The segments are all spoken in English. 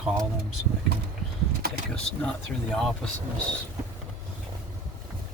call them so they can take us not through the offices.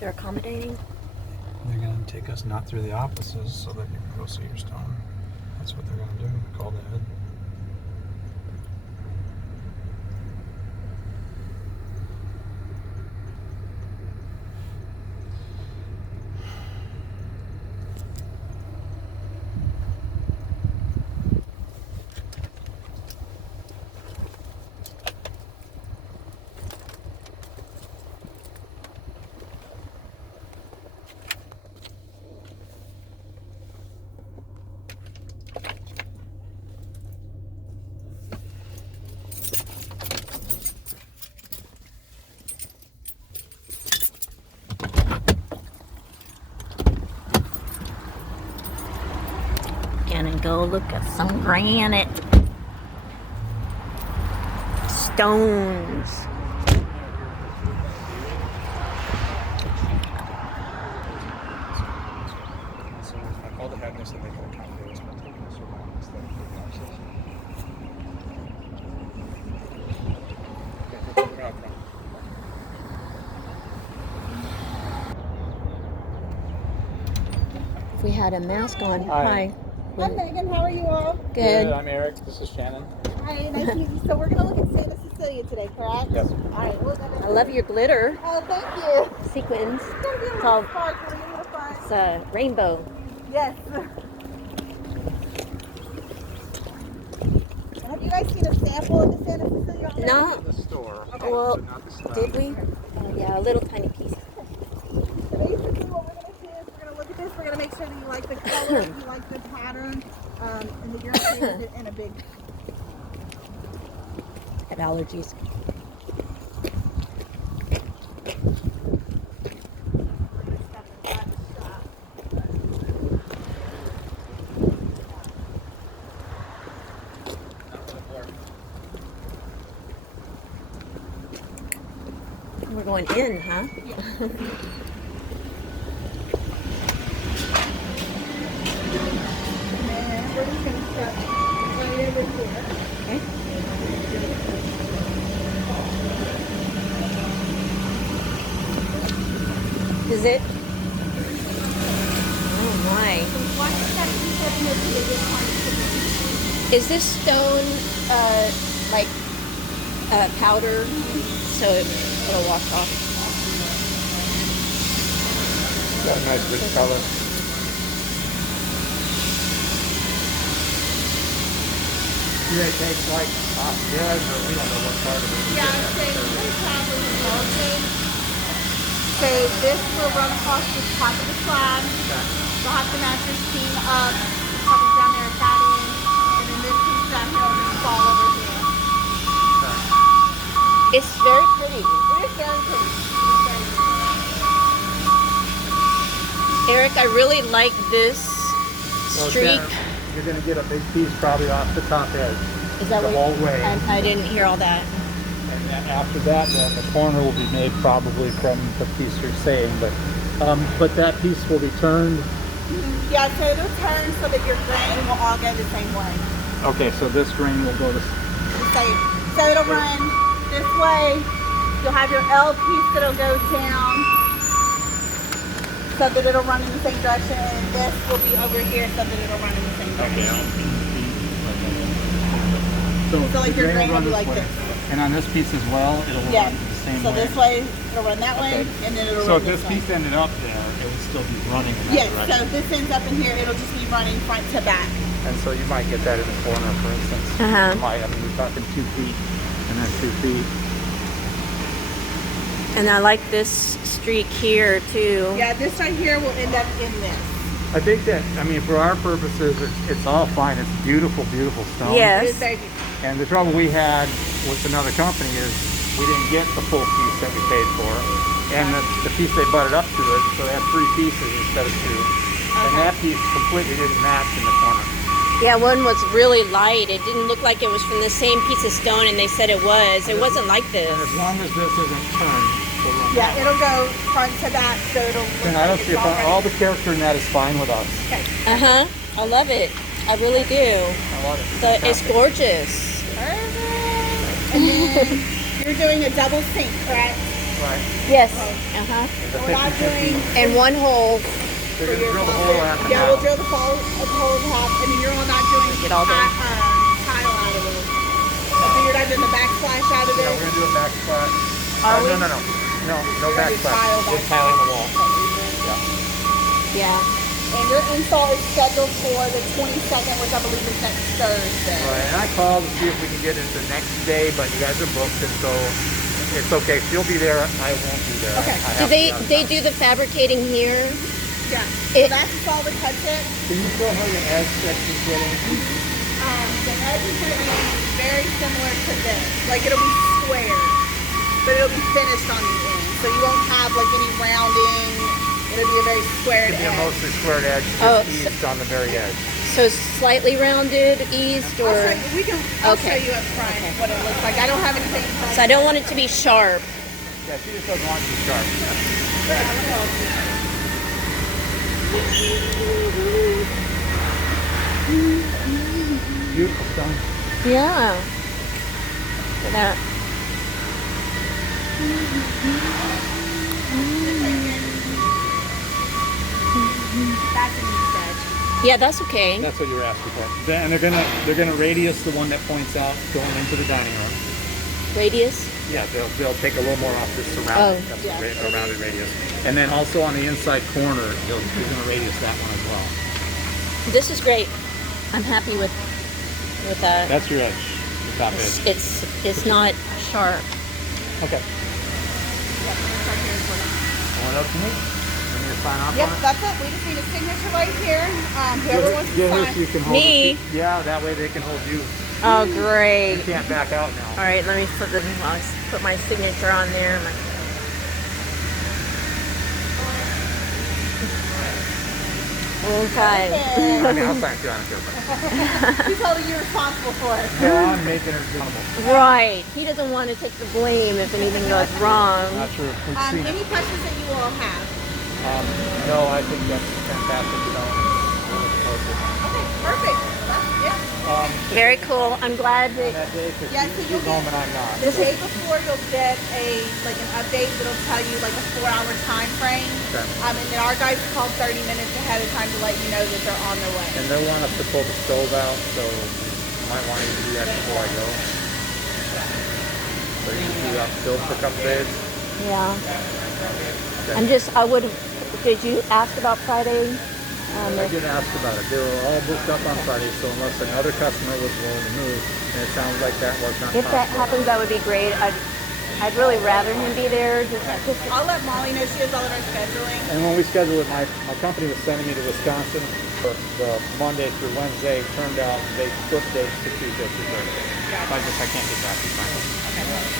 They're accommodating? They're going to take us not through the offices so that you can go see your stone. That's what they're going to do. Call the head. Gonna go look at some granite stones. So I called the head and they said they could accommodate us by taking us around instead of through the offices. Okay, we're out front. If we had a mask on. Hi. I'm Megan. How are you all? Good. I'm Eric. This is Shannon. Hi, nice to meet you. So we're going to look at Santa Cecilia today, correct? Yes. All right. We'll I love your glitter Oh, thank you. sequins. It's going to be a little Called- sparkly, a little fun. It's a rainbow. Yes. Have you guys seen a sample of the Santa Cecilia already? No. The store. Okay. Well, But not the slab. did we? Yeah, a little tiny piece. So basically what we're going to do is we're going to look at this. We're going to make sure that you like the color, you like the pattern, and that you're okay with it in a big... Had allergies. We're going in, huh? And we're just going to start right over here. Okay. Is it? Oh my. Watch that piece up here to the one. Is this stone like powder so it'll wash off? Got a nice rich color. Do they take like off the edge or we don't know what part of it? Yeah, so we probably melting. So this will run across the top of the slab. We'll have the mattress steam up, comes down there and that in, and then this piece down here will just fall over here. It's very pretty. It is very pretty. It's very pretty. Eric, I really like this streak. You're going to get a big piece probably off the top edge. Is that the what? whole way. I didn't hear all that. And then after that, then the corner will be made probably from the piece you're saying, but that piece will be turned. Yeah, so it'll turn so that your grain will all go the same way. Okay, so this grain will go to. The same. So it'll run this way. You'll have your L piece that'll go down so that it'll run in the same direction, and this will be over here so that it'll run in the same direction. So like your grain will be like this. And on this piece as well, it'll Yeah. run the same So way. this way, it'll run that way, and then it'll So run if this this way. piece ended up there, it would still be running in that Yes, so direction. if this ends up in here, it'll just be running front to back. And so you might get that in the corner, for instance. Uh-huh. You might, I mean, you're talking 2 feet and then 2 feet. And I like this streak here too. Yeah, this right here will end up in this. I think that, I mean, for our purposes, it's all fine. It's beautiful, beautiful stone. Yes. It is very beautiful. And the trouble we had with another company is we didn't get the full piece that we paid for. And the piece they butted up to it, so they had 3 pieces instead of 2. And Okay. that piece completely didn't match in the corner. Yeah, one was really light. It didn't look like it was from the same piece of stone, and they said it was. It wasn't like this. And as long as this isn't turned, it'll run Yeah, that. it'll go front to back, so it'll look And I don't like see it's if all the character in that is fine with us. Okay. Uh-huh. I love it. I really do. I love it. It's gorgeous. Perfect. And then you're doing a double sink, correct? Right. Yes. Okay. Uh-huh. It's a We're not 50-50. doing And one hole. They're gonna drill the hole half and Yeah, we'll half. drill the hole in half, and then you're all not doing Get all done. tile out of it. So you're not doing the backsplash out of Yeah, it. we're gonna do a backsplash. Are we? No. No You're gonna do backsplash. tile Just backsplash. tiling the wall. Yeah. Yeah. And your install is scheduled for the 22nd, which I believe is next Thursday. Right, and I called to see if we can get it the next day, but you guys are booked, and so it's okay. She'll be there. I won't be there. Okay. I Do have to be out of they town. do the fabricating here? Yeah. It- So that's all the cut tip. Can you show her the edge that she's getting? The edge is going to be very similar to this. Like it'll be square, but it'll be finished on the end. So you won't have like any rounding. It'll be a very squared It'll be a edge. mostly squared edge, Oh, just eased on the very edge. So slightly rounded, east, I'll or show you, I'll Okay. show you up front what it looks like. I don't have anything. so I don't want it to be sharp. Yeah, she just doesn't want it to be sharp. Beautiful stone. Yeah. Look at that. That's an east edge. Yeah, that's okay. That's what you were asking for. And they're gonna radius the one that points out going into the dining room. Radius. Yeah, they'll take a little more off this surrounding. Oh. That's Yeah. a rounded radius. And then also on the inside corner, he's gonna radius that one as well. This is great. I'm happy with that. That's your edge, the top edge. It's not sharp. Okay. Yep, this right here is what it- What else you need? You need to sign off Yep, on it? that's it. We just need a signature right here. Whoever wants to Get her so sign. you can hold Me? it. Yeah, that way they can hold you. Oh, You great. can't back out now. All right, let me put my signature on there. Okay. I mean, I'll sign too, I don't care. You told her you're responsible for it. No, I'm making her accountable. Right. He doesn't want to take the blame if anything goes wrong. Not true. Let's see. Any questions that you all have? No, I think that's fantastic. Okay, perfect. That's it. Very cool. I'm glad On that. that day, because Yeah, so she's you'll home get- and I'm not. The day before, you'll get an update that'll tell you like a 4-hour time frame. Okay. And then our guys call 30 minutes ahead of time to let you know that they're on their way. And they'll want us to pull the stove out, so you might want to do that before I go. So you can do that still for a couple days. Yeah. I would. Did you ask about Friday? I did ask about it. They were all booked up on Friday, so unless another customer was willing to move, and it sounds like that was not If that possible. happens, that would be great. I'd really rather him be there. Just I'll let Molly know. She does all of our scheduling. And when we scheduled it, my company was sending me to Wisconsin for the Monday through Wednesday. Turned out they flipped dates to Tuesday through Thursday. I can't get back to time.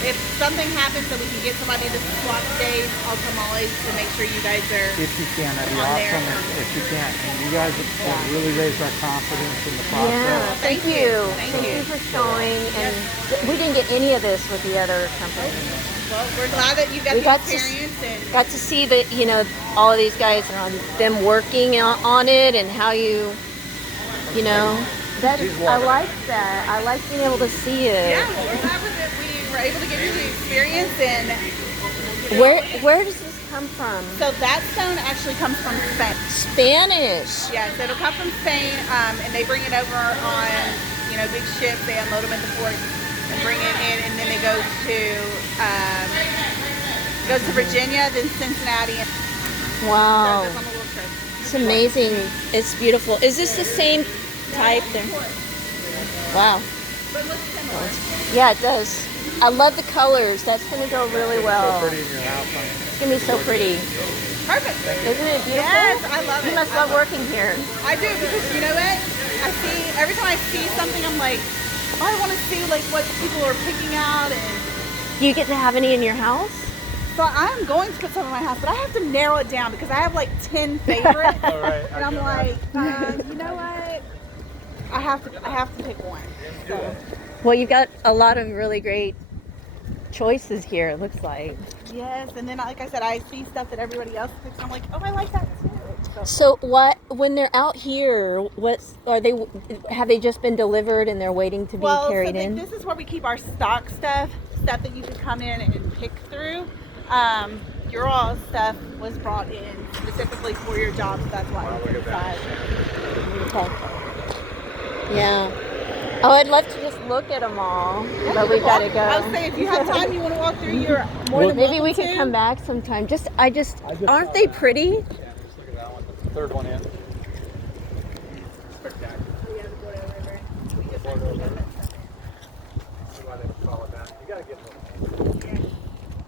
If something happens that we can get somebody to swap days, I'll tell Molly to make sure you guys are. If you can, that'd be On there. awesome. If you can, and you guys have really raised our confidence in the process. yeah. Thank Thank you. you. Thank Thank you you. for showing. And we didn't get any of this with the other company. Well, we're glad that you got We the got to- experience and. Got to see that all of these guys are on them working on it and how you know. That She's I loving it. like that. I like being able to see it. Yeah, well, we're glad that we were able to give you the experience and. Where does this come from? So that stone actually comes from Spain. Spanish. Yeah, so it'll come from Spain, and they bring it over on, big ships. They unload them at the port and bring it in, and then it goes to Virginia, then Cincinnati, and Wow. goes on a little trip. It's amazing. It's beautiful. Is this the same type there? Wow. But looks similar. Yeah, it does. I love the colors. That's going to go really well. So pretty in your house, honey. It's going to be so pretty. Perfect. Isn't it beautiful? Yes, I love it. You must I love love working here. I do, because you know what? Every time I see something, I'm like, oh, I want to see like what people are picking out, and Do you get to have any in your house? so I'm going to put some in my house, but I have to narrow it down because I have like 10 favorites, All right. and I'm like, you know what? I have to pick one. So, Well, you've got a lot of really great choices here, it looks like. yes, and then like I said, I see stuff that everybody else picks, and I'm like, oh, I like that too. So what, when they're out here, what's, are they, have they just been delivered and they're waiting to be carried in? This is where we keep our stock stuff that you can come in and pick through. Your all stuff was brought in specifically for your job, so that's why it's inside. Okay. Yeah. Oh, I'd love to just look at them all, but we've got to go. I would say if you have time, you want to walk through, you're more than maybe we welcome could to. come back sometime. Aren't they pretty? Yeah, just look at that one. The third one in. Spectacular. We have to go to the river. We just have to go to that stuff in. Why they would call it that. You gotta get one.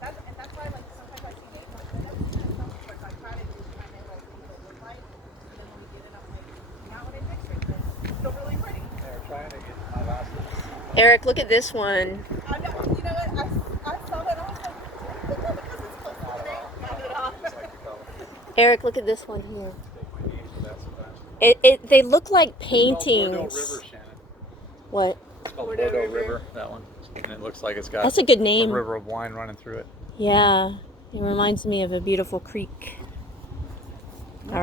And that's why, like, sometimes I see names like that. That's kind of something what I try to do is kind of like what it look like. And then when we get it, I'm like, not what I pictured, but it's still really pretty. They're trying to get my last one. Eric, look at this one. I know, you know what? I saw that. I was like, it's not because it's close to the name. Not at all. Just like the color. Eric, look at this one here. Take my knees with that sometimes. They look like It's called paintings. Bordeaux River, Shannon. What? It's called Bordeaux River, that one. And it looks like it's got That's a good a name. river of wine running through it. Yeah. It reminds me of a beautiful creek.